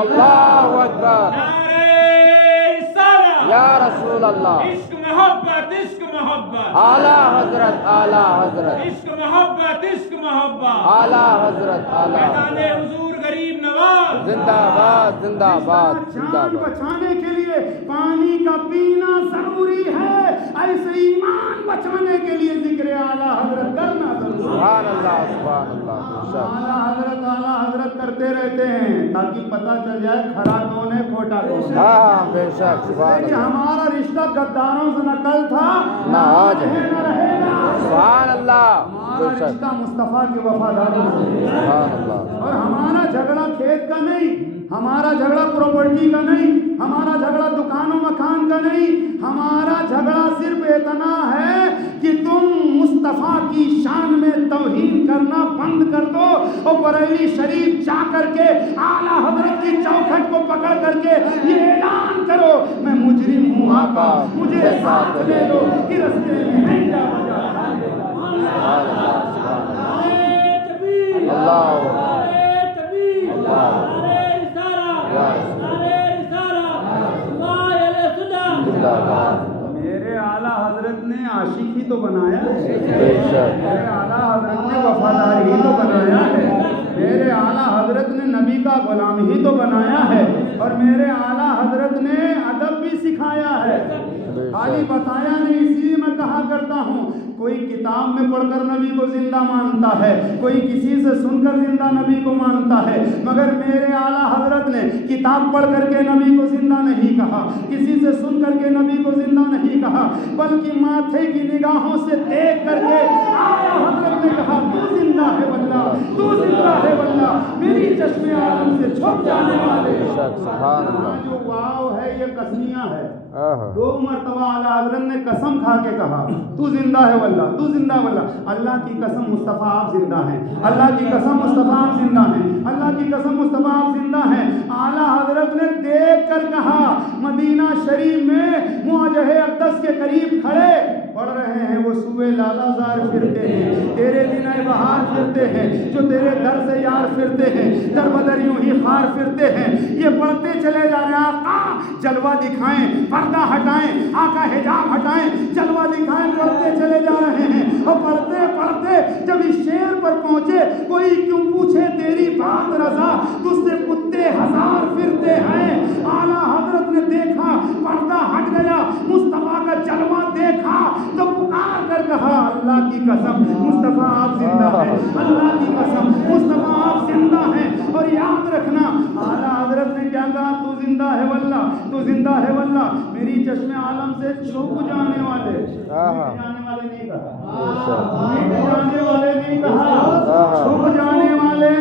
اللہ اکبر رسالہ یا رسول اللہ عشق محبت عشق محبت اعلیٰ حضرت اعلیٰ حضرت عشق محبت عشق محبت اعلیٰ حضرت اعلیٰ میدان حضور غریب نواز زندہ باد زندہ باد زندہ جان باد بچانے کے لیے پانی کا پینا ضروری ہے، ایسے ایمان بچانے کے لیے ذکر اعلیٰ حضرت کرنا ضروری ہے۔ سبحان اللہ بے شک اعلیٰ حضرت کرتے رہتے ہیں تاکہ پتہ چل جائے کھرا کون ہے کھوٹا کون ہے۔ ہاں بے شک سبحان کہ اللہ ہمارا رشتہ غداروں سے نقل تھا نہ آج ہے۔ نہ رہے گا۔ سبحان اللہ بے ہمارا شک رشتہ مصطفیٰ کے وفاداروں سے، سبحان اللہ اور ہمارا جھگڑا کھیت کا نہیں، ہمارا جھگڑا پراپرٹی کا نہیں، ہمارا جھگڑا دکانوں مکان کا نہیں، ہمارا جھگڑا صرف اتنا ہے کہ تم مصطفیٰ کی شان میں توہین کرنا بند کر دو اور بریلی شریف جا کر کے اعلیٰ حضرت کی چوکھٹ کو پکڑ کر کے یہ اعلان کرو میں مجرم ہوں آقا مجھے ساتھ لے لو کہ رستے میں نہیں جا بجا۔ سبحان اللہ اللہ زندہ باد میرے اعلیٰ حضرت نے عاشق ہی تو بنایا ہے، بے شک میرے اعلیٰ حضرت نے وفادار ہی تو بنایا ہے، میرے اعلیٰ حضرت نے نبی کا غلام ہی تو بنایا ہے، اور میرے اعلیٰ حضرت نے ادب بھی سکھایا ہے، خالی بتایا نہیں۔ اسی لیے میں کہا کرتا ہوں کوئی کتاب میں پڑھ کر نبی کو زندہ مانتا ہے، کوئی کسی سے سن کر زندہ نبی کو مانتا ہے، مگر میرے اعلیٰ حضرت نے کتاب پڑھ کر کے نبی کو زندہ نہیں کہا، کسی سے سن کر کے نبی کو زندہ نہیں کہا، بلکہ ماتھے کی نگاہوں سے دیکھ کر کے اعلیٰ حضرت نے کہا تو زندہ ہے واللہ تو زندہ ہے واللہ میری چشم عالم سے چھپ جانے والے۔ بے شک سبحان اللہ جو واو ہے یہ قسمیہ ہے، آہا دو مرتبہ اعلیٰ حضرت نے قسم کھا کے کہا تو زندہ ہے واللہ تو زندہ واللہ۔ اللہ کی قسم مصطفیٰ آپ زندہ ہیں، اللہ کی قسم مصطفیٰ آپ زندہ ہیں، اللہ کی قسم مصطفیٰ آپ زندہ ہیں۔ اعلیٰ حضرت نے دیکھ کر کہا مدینہ شریف میں معجہ اقدس کے قریب کھڑے پڑھ رہے ہیں وہ سوئے لالا زار پھرتے ہیں، تیرے دن بہار پھرتے ہیں، جو تیرے در سے یار پھرتے ہیں، در بدر یوں ہی خار پھرتے ہیں۔ یہ پڑھتے چلے جا رہے ہیں آقا جلوہ دکھائیں، پردہ ہٹائیں، آقا حجاب ہٹائیں، جلوہ دکھائیں، پڑھتے چلے جا رہے ہیں۔ اور پڑھتے پڑھتے جب اس شعر پر پہنچے کوئی کیوں پوچھے تیری بات رضا تجھ سے کتے ہزار پھرتے ہیں۔ اعلیٰ حضرت نے دیکھا پردہ ہٹ گیا، مصطفیٰ کا جلوہ دیکھا تو پکار کر کہا اللہ کی قسم مصطفیٰ آپ زندہ ہیں، اللہ کی قسم مصطفیٰ آپ زندہ ہیں۔ اور یاد رکھنا اعلیٰ حضرت نے کیا کہا تو زندہ ہے واللہ تو زندہ ہے واللہ میری چشم عالم سے چھپ جانے والے، مٹ جانے والے نہیں کہا، مٹ جانے والے نہیں کہا، چھپ جانے والے،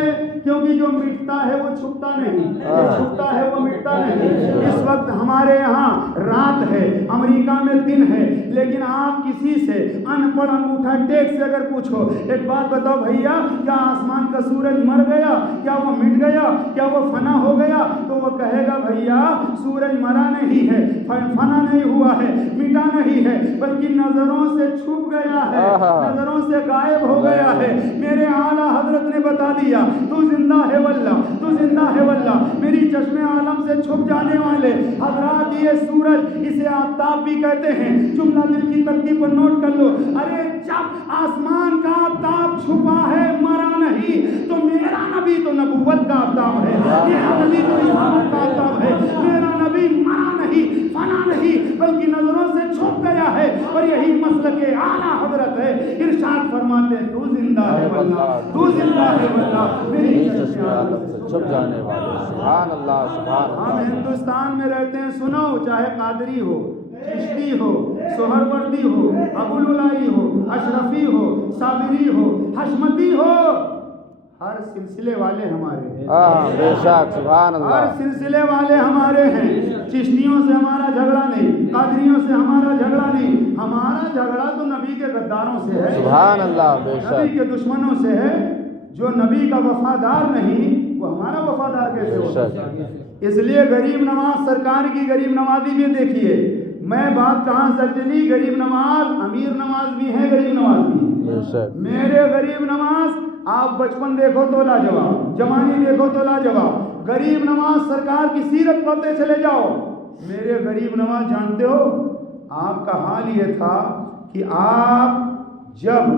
کیونکہ جو مٹتا ہے وہ چھپتا نہیں، جو چھپتا ہے وہ مٹتا نہیں۔ اس وقت ہمارے یہاں رات ہے، امریکہ میں دن ہے، لیکن آپ کسی سے ان پڑھ انگوٹھا ٹیک سے اگر پوچھو ایک بات بتاؤ بھیا کیا آسمان کا سورج مر گیا، کیا وہ مٹ گیا، کیا وہ فنا ہو گیا، تو وہ کہے گا بھیا سورج مرا نہیں ہے، فنا نہیں ہوا ہے، مٹا نہیں ہے، بلکہ نظروں سے چھپ گیا ہے، نظروں سے غائب ہو گیا ہے۔ میرے اعلیٰ حضرت نے بتا دیا تو زندہ ہے واللہ تو زندہ ہے واللہ میری چشم عالم سے چھپ جانے والے۔ حضرات یہ سورج اسے آفتاب بھی کہتے ہیں، جملہ دل کی ترتیب پر نوٹ کر لو۔ ارے جب آسمان کا آفتاب چھپا ہے مرا نہیں تو میرا نبی تو نبوت کا آفتاب ہے، میرا نبی تو رسالت کا آفتاب ہے، میرا نبی مرا نہیں فنا نہیں بلکہ نظروں سے چھپ گیا ہے، اور یہی مسلک اعلیٰ حضرت ہے۔ ارشاد فرماتے ہیں تو زندہ ہے واللہ تو زندہ ہے واللہ میری چشم عالم سے چھپ جانے والے۔ سبحان اللہ سبحان ہم اللہ ہندوستان میں رہتے ہیں، سنو چاہے قادری ہو، چشتی ہو، سہروردی ہو، ابوالعلائی ہو، اشرفی ہو، صابری ہو، حشمتی ہو، ہر سلسلے والے ہمارے ہیں، بے شک سبحان ہر اللہ سلسلے والے ہمارے ہیں۔ چشتیوں سے ہمارا جھگڑا نہیں، قادریوں سے ہمارا جھگڑا نہیں، ہمارا جھگڑا تو نبی کے غداروں سے ہے، سبحان اللہ بے نبی شک کے دشمنوں سے ہے۔ جو نبی کا وفادار نہیں وہ ہمارا وفادار کیسے بے ہو؟ شک اس لیے غریب نواز سرکار کی غریب نوازی بھی دیکھیے، میں بات کہاں سے چلی، غریب نواز امیر نواز بھی ہے، غریب نواز بھی ہے۔ بے شک میرے غریب نواز آپ بچپن دیکھو تو لاجواب، جوانی دیکھو تو لاجواب، غریب نواز سرکار کی سیرت پڑھتے چلے جاؤ. میرے غریب نواز جانتے ہو آپ کا حال یہ تھا کہ آپ جب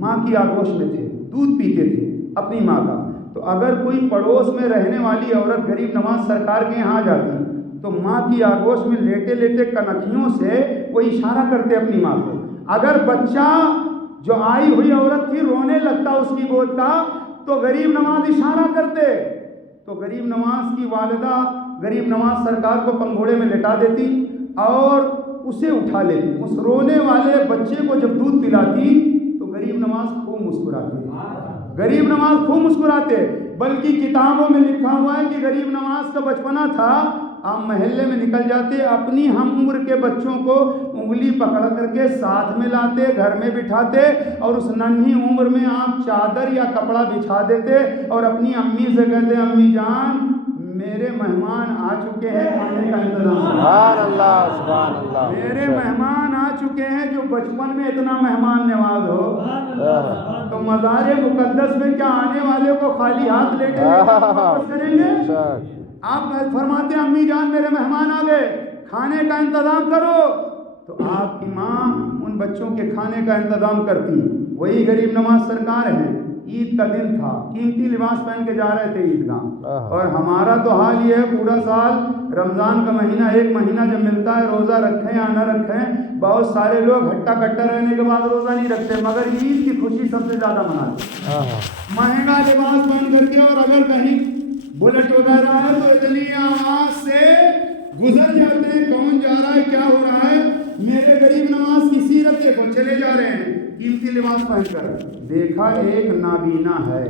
ماں کی آگوش میں تھے دودھ پیتے تھے اپنی ماں کا, تو اگر کوئی پڑوس میں رہنے والی عورت غریب نواز سرکار کے یہاں جاتی تو ماں کی آگوش میں لیٹے لیٹے کنکھیوں سے وہ اشارہ کرتے اپنی ماں کو. اگر بچہ جو آئی ہوئی عورت تھی رونے لگتا اس کی گود کا تو غریب نواز اشارہ کرتے, تو غریب نواز کی والدہ غریب نواز سرکار کو پنگھوڑے میں لٹا دیتی اور اسے اٹھا لیتی. اس رونے والے بچے کو جب دودھ پلاتی تو غریب نواز خوب مسکراتے, غریب نواز خوب مسکراتے. بلکہ کتابوں میں لکھا ہوا ہے کہ غریب نواز کا بچپنا تھا, آپ محلے میں نکل جاتے اپنی ہم عمر کے بچوں کو انگلی پکڑ کر کے ساتھ میں لاتے, گھر میں بٹھاتے اور اس ننھی عمر میں آپ چادر یا کپڑا بچھا دیتے اور اپنی امی سے کہتے امی جان میرے مہمان آ چکے ہیں, کھانے کا انتظام. سبحان اللہ, سبحان اللہ. میرے مہمان آ چکے ہیں. جو بچپن میں اتنا مہمان نواز ہو تو مزار مقدس میں کیا آنے والے کو خالی ہاتھ لے کے واپس کریں گے؟ آپ فرماتے ہیں امی جان میرے مہمان آ گئے, کھانے کا انتظام کرو, تو آپ کی ماں ان بچوں کے کھانے کا انتظام کرتی. وہی غریب نواز سرکار ہیں. عید کا دن تھا, قیمتی لباس پہن کے جا رہے تھے عیدگاہ, اور ہمارا تو حال یہ ہے پورا سال رمضان کا مہینہ ایک مہینہ جب ملتا ہے روزہ رکھیں یا نہ رکھیں, بہت سارے لوگ ہٹا کٹا رہنے کے بعد روزہ نہیں رکھتے, مگر عید کی خوشی سب سے زیادہ مناتے. مہنگا لباس پہن کر کے, اور اگر کہیں بلٹ وغیرہ ہے تو اتنی آواز سے گزر جاتے ہیں کون جا رہا ہے کیا ہو رہا ہے. میرے غریب نواز کی سیرت دیکھو, چلے جا رہے ہیں قیمتی لباس پہن کر. دیکھا ایک نابینا ہے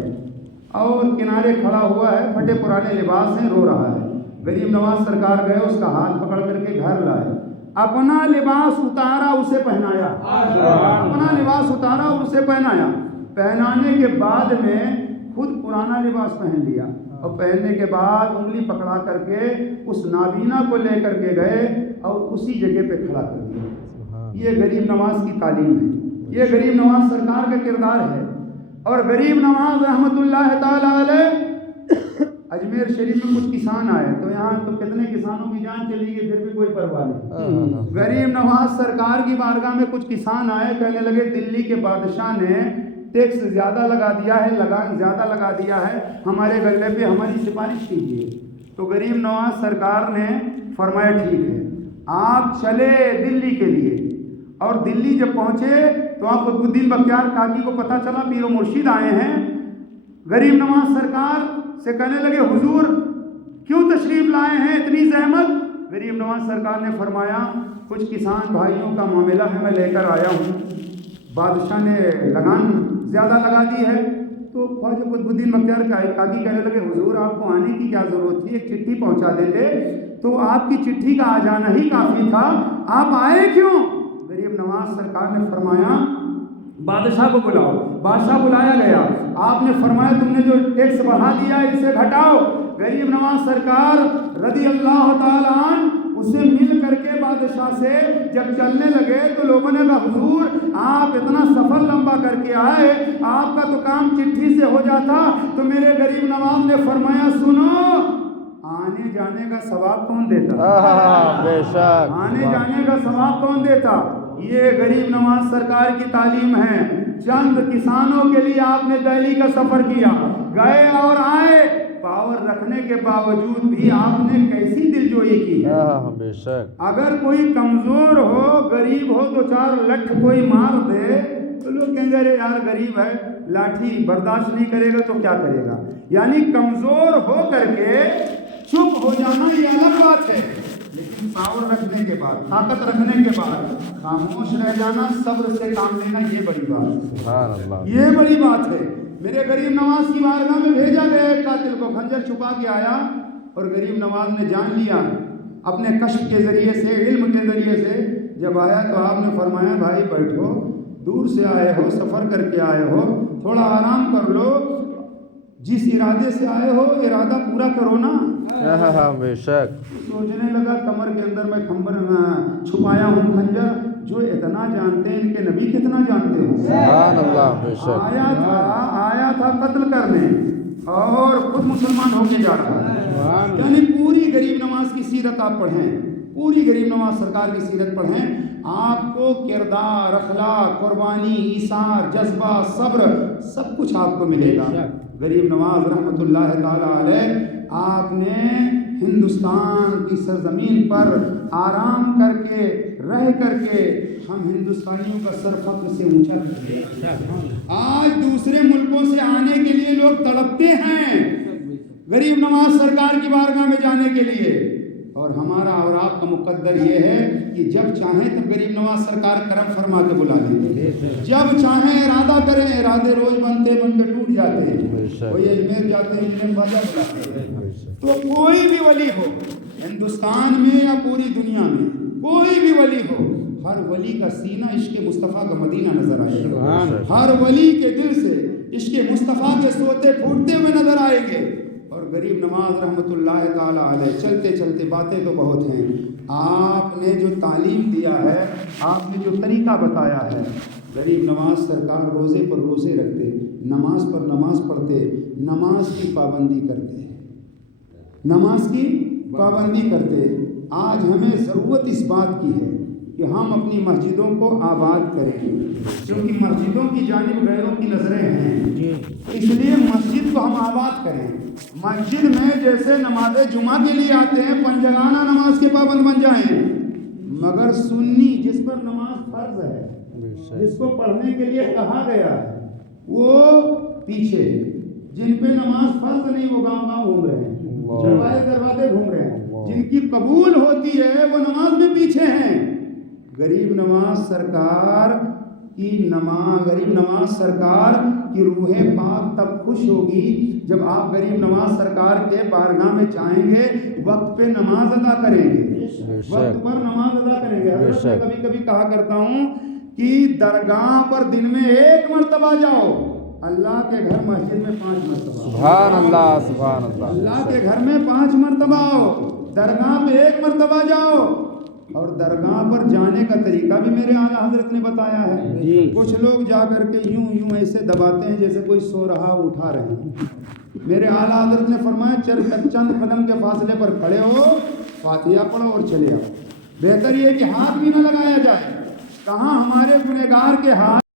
اور کنارے کھڑا ہوا ہے, پھٹے پرانے لباس ہیں, رو رہا ہے. غریب نواز سرکار گئے, اس کا ہاتھ پکڑ کر کے گھر لائے, اپنا لباس اتارا اسے پہنایا, اپنا لباس اتارا اور اسے پہنایا. پہنانے کے بعد میں خود پرانا لباس پہن لیا, اور پہننے کے بعد انگلی پکڑا کر کے اس نابینا کو لے کر کے گئے اور اسی جگہ پہ کھڑا کر دیا. یہ غریب نواز کی تعلیم ہے, یہ غریب نواز سرکار کا کردار ہے. اور غریب نواز رحمت اللہ تعالی علیہ اجمیر شریف میں کچھ کسان آئے, تو یہاں تو کتنے کسانوں کی جان چلی گئی پھر بھی کوئی پرواہ نہیں. غریب نواز سرکار کی بارگاہ میں کچھ کسان آئے, کہنے لگے دلی کے بادشاہ نے ٹیکس زیادہ لگا دیا ہے, لگان زیادہ لگا دیا ہے, ہمارے غلے پہ ہماری سفارش کیجیے. تو غریب نواز سرکار نے فرمایا ٹھیک ہے, آپ چلے دلی کے لیے. اور دلی جب پہنچے تو آپ قطب الدین بختیار کاکی کو پتہ چلا پیر و مرشید آئے ہیں. غریب نواز سرکار سے کہنے لگے حضور کیوں تشریف لائے ہیں, اتنی زحمت؟ غریب نواز سرکار نے فرمایا کچھ کسان بھائیوں کا معاملہ ہے, میں لے کر آیا ہوں, بادشاہ نے لگان زیادہ لگا دی ہے. تو خواجہ قطب الدین بختیار کاکی کہنے لگے حضور آپ کو آنے کی کیا ضرورت تھی, ایک چٹھی پہنچا دیتے, تو آپ کی چٹھی کا آ جانا ہی کافی تھا, آپ آئے کیوں؟ غریب نواز سرکار نے فرمایا بادشاہ کو بلاؤ. بادشاہ بلایا گیا, آپ نے فرمایا تم نے جو ٹیکس بڑھا دیا اسے گھٹاؤ. غریب نواز سرکار رضی اللہ تعالیٰ عنہ اسے مل کر کے بادشاہ سے جب چلنے لگے تو لوگوں نے کہا حضور آپ اتنا سفر لمبا کر کے آئے, آپ کا تو کام چٹھی سے ہو جاتا. تو میرے غریب نواز نے فرمایا سنو, آنے جانے کا ثواب کون دیتا؟ بے شک, آنے جانے کا ثواب کون دیتا؟ یہ غریب نواز سرکار کی تعلیم ہے. چند کسانوں کے لیے آپ نے دہلی کا سفر کیا, گئے اور آئے, پاور رکھنے کے باوجود بھی آپ نے کیسی دلجوئی کی ہے. بے شک. اگر کوئی کمزور ہو, غریب ہو, تو چار لٹھ کوئی مار دے تو لوگ کہیں گے ارے یار غریب ہے, لاٹھی برداشت نہیں کرے گا تو کیا کرے گا. یعنی کمزور ہو کر کے چپ ہو جانا یہ الگ بات ہے, لیکن پاور رکھنے کے بعد, طاقت رکھنے کے بعد خاموش رہ جانا, صبر سے کام لینا, یہ بڑی بات ہے. سبحان اللہ, یہ بڑی بات ہے. میرے غریب نواز کی بارگاہ میں بھیجا گیا ایک قاتل کو, خنجر چھپا کے آیا, اور غریب نواز نے جان لیا اپنے کشف کے ذریعے سے, علم کے ذریعے سے. جب آیا تو آپ نے فرمایا بھائی بیٹھو, دور سے آئے ہو, سفر کر کے آئے ہو, تھوڑا آرام کر لو, جس ارادے سے آئے ہو ارادہ پورا کرو نا. بے شک. سوچنے لگا کمر کے اندر میں کھمبر چھپایا ہوں خنجر, جو اتنا جانتے ہیں ان کے نبی کتنا جانتے ہیں. سبحان اللہ, بے شک. آیا تھا قتل کرنے, اور خود مسلمان ہو کے جا رہا ہے. یعنی پوری غریب نواز کی سیرت آپ پڑھیں, پوری غریب نواز سرکار کی سیرت پڑھیں, آپ کو کردار, اخلاق, قربانی, ایثار, جذبہ, صبر سب کچھ آپ کو ملے گا. غریب نواز رحمۃ اللہ تعالی علیہ آپ نے ہندوستان کی سرزمین پر آرام کر کے رہ کر کے ہم ہندوستانیوں کا سر فخر سے اونچا کر دیا. آج دوسرے ملکوں سے آنے کے لیے لوگ تڑپتے ہیں غریب نواز سرکار کی بارگاہ میں جانے کے لیے, اور ہمارا اور آپ کا مقدر یہ ہے کہ جب چاہیں تب غریب نواز سرکار کرم فرما کے بلا لیں, جب چاہیں ارادہ کریں, ارادے روز بنتے بن کے ٹوٹ جاتے ہیں, کوئی اجمیر جاتے ہیں انہیں خواجہ بلاتے ہیں. تو کوئی بھی ولی ہو ہندوستان میں یا پوری دنیا میں, کوئی بھی ولی ہو, ہر ولی کا سینہ عشق مصطفیٰ کا مدینہ نظر آئے گا, ہر ولی کے دل سے عشق مصطفیٰ کے سوتے پھوٹتے ہوئے نظر آئیں گے. اور غریب نواز رحمۃ اللہ تعالی علیہ چلتے چلتے باتیں تو بہت ہیں, آپ نے جو تعلیم دیا ہے, آپ نے جو طریقہ بتایا ہے, غریب نواز سرکار روزے پر روزے رکھتے, نماز پر نماز پڑھتے, نماز کی پابندی کرتے, نماز کی پابندی کرتے. آج ہمیں ضرورت اس بات کی ہے کہ ہم اپنی مسجدوں کو آباد کریں, کیونکہ مسجدوں کی جانب غیروں کی نظریں ہیں, اس لیے مسجد کو ہم آباد کریں. مسجد میں جیسے نماز جمعہ کے لیے آتے ہیں پنجگانہ نماز کے پابند بن جائیں, مگر سنی جس پر نماز فرض ہے, جس کو پڑھنے کے لیے کہا گیا ہے, وہ پیچھے, جن پہ نماز فرض نہیں وہ گاؤں گاؤں گھوم رہے ہیں, دروازے دروازے گھوم رہے ہیں, جن کی قبول ہوتی ہے وہ نماز میں پیچھے ہیں. غریب نواز سرکار کی غریب نواز سرکار کی روح پاک تب خوش ہوگی جب آپ غریب نواز سرکار کے بارگاہ میں جائیں گے, وقت پہ نماز ادا کریں گے, وقت پر نماز ادا کریں گے. میں کبھی کبھی کہا کرتا ہوں کہ درگاہ پر دن میں 1 مرتبہ جاؤ, اللہ کے گھر مسجد میں 5 مرتبہ. سبحان اللہ, سبحان اللہ. اللہ کے گھر میں 5 مرتبہ آؤ, درگاہ پہ 1 مرتبہ جاؤ. اور درگاہ پر جانے کا طریقہ بھی میرے اعلیٰ حضرت نے بتایا ہے. کچھ لوگ جا کر کے یوں ایسے دباتے ہیں جیسے کوئی سو رہا اٹھا رہے ہیں. میرے اعلیٰ حضرت نے فرمایا چند قدم کے فاصلے پر کھڑے ہو, فاتحہ پڑھو اور چلے آؤ. بہتر یہ کہ ہاتھ بھی نہ لگایا جائے. کہاں ہمارے گنہگار کے ہاتھ